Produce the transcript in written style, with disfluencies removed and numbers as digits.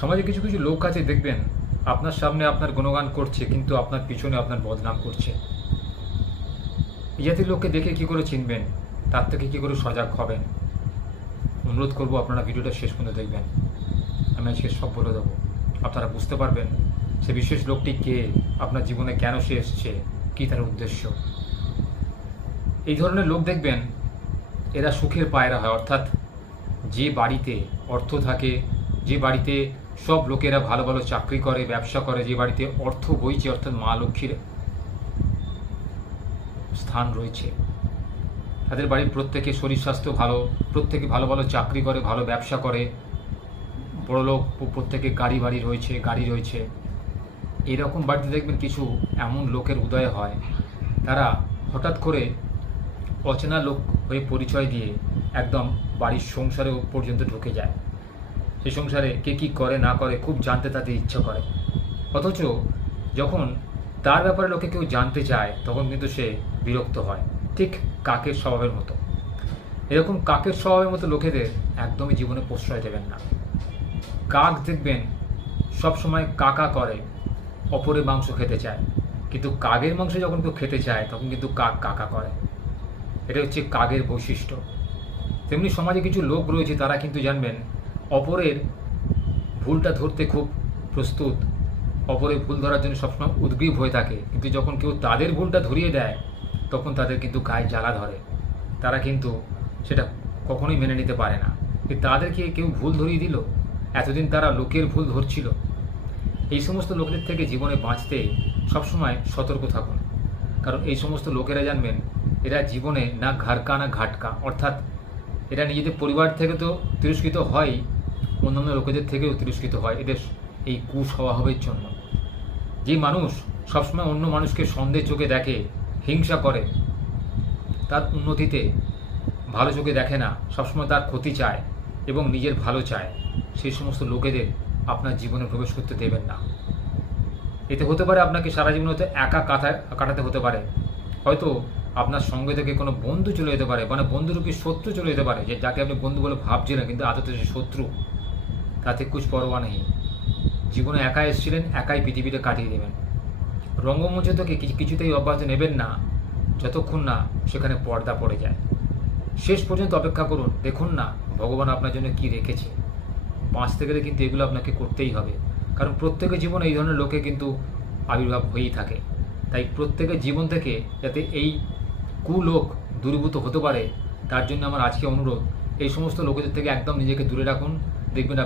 সমাজে কিছু কিছু লোক আছে দেখবেন আপনার সামনে আপনার গুণগান করছে কিন্তু আপনার পিছনে আপনার বদনাম করছে। এই জাতীয় লোককে দেখে কি করে চিনবেন, তার থেকে কি করে সজাগ হবেন? অনুরোধ করব আপনারা ভিডিওটা শেষ পর্যন্ত দেখবেন। আমি আজকে সব বলে দেবো, আপনারা বুঝতে পারবেন সে বিশেষ লোকটি কে, আপনার জীবনে কেন সে এসছে, কী তার উদ্দেশ্য। এই ধরনের লোক দেখবেন এরা সুখের পায়রা হয়, অর্থাৎ যে বাড়িতে অর্থ থাকে, যে বাড়িতে সব লোকেরা ভালো ভালো চাকরি করে, ব্যবসা করে, যে বাড়িতে অর্থ বইছে, অর্থাৎ মা লক্ষ্মীর স্থান রয়েছে, তাদের বাড়ির প্রত্যেকে শরীর স্বাস্থ্য ভালো, প্রত্যেকে ভালো ভালো চাকরি করে, ভালো ব্যবসা করে, বড়লোক, প্রত্যেকে গাড়ি রয়েছে, এরকম বাড়িতে দেখবেন কিছু এমন লোকের উদয় হয়, তারা হঠাৎ করে অচেনা লোক হয়ে পরিচয় দিয়ে একদম বাড়ির সংসারে পর্যন্ত ঢুকে যায়। সেই সংসারে কে কী করে না করে খুব জানতে তাদের ইচ্ছা করে, অথচ যখন তার ব্যাপারে লোকে কেউ জানতে চায় তখন কিন্তু সে বিরক্ত হয়, ঠিক কাকের স্বভাবের মতো। এরকম কাকের স্বভাবের মতো লোকেদের একদমই জীবনে প্রশ্রয় দেবেন না। কাক দেখবেন সবসময় কাকা করে, অপরের মাংস খেতে চায়, কিন্তু কাকের মাংস যখন কেউ খেতে চায় তখন কিন্তু কাক কাকা করে। এটা হচ্ছে কাকের বৈশিষ্ট্য। তেমনি সমাজে কিছু লোক রয়েছে, তারা কিন্তু জানবেন অপরের ভুলটা ধরতে খুব প্রস্তুত, অপরের ভুল ধরার জন্য সবসময় উদ্গ্রীব হয়ে থাকে, কিন্তু যখন কেউ তাদের ভুলটা ধরিয়ে দেয় তখন তাদের কিন্তু গায়ে জ্বালা ধরে, তারা কিন্তু সেটা কখনোই মেনে নিতে পারে না। তাদেরকে কেউ ভুল ধরিয়ে দিল, এতদিন তারা লোকের ভুল ধরছিল। এই সমস্ত লোকদের থেকে জীবনে বাঁচতে সবসময় সতর্ক থাকুন, কারণ এই সমস্ত লোকেরা জানবেন এরা জীবনে না ঘাড়কা না ঘাটকা, অর্থাৎ এরা নিজেদের পরিবার থেকে তো তিরস্কৃত হয়, অন্যান্য লোকেদের থেকেও তিরস্কৃত হয় এদের এই কুস্বভাবের জন্য। যে মানুষ সবসময় অন্য মানুষকে সন্দেহ চোখে দেখে, হিংসা করে, তার উন্নতিতে ভালো চোখে দেখে না, সবসময় তার ক্ষতি চায় এবং নিজের ভালো চায়, সেই সমস্ত লোকেদের আপনার জীবনে প্রবেশ করতে দেবেন না। এতে হতে পারে আপনাকে সারা জীবন হয়তো একা কাটাতে হতে পারে, হয়তো আপনার সঙ্গে থেকে কোনো বন্ধু চলে যেতে পারে, মানে বন্ধুরূপী শত্রু চলে যেতে পারে, যে যাকে আপনি বন্ধু বলে ভাবছিলেন কিন্তু আদতে সে শত্রু, তাতে কুছ পরোয়া নেই। জীবনে একা এসেছিলেন, একাই পৃথিবীতে কাটিয়ে দেবেন। রঙ্গমঞ্চ থেকে কিছুতেই অব্যাহত নেবেন না যতক্ষণ না সেখানে পর্দা পড়ে যায়। শেষ পর্যন্ত অপেক্ষা করুন, দেখুন না ভগবান আপনার জন্য কি রেখেছে। বাঁচতে গেলে কিন্তু এগুলো আপনাকে করতেই হবে, কারণ প্রত্যেকের জীবনে এই ধরনের লোকে কিন্তু আবির্ভাব হয়েই থাকে। তাই প্রত্যেকের জীবন থেকে যাতে এই কুলোক দূরীভূত হতে পারে, তার জন্য আমার আজকে অনুরোধ, এই সমস্ত লোকেদের থেকে একদম নিজেকে দূরে রাখুন। দেখবেন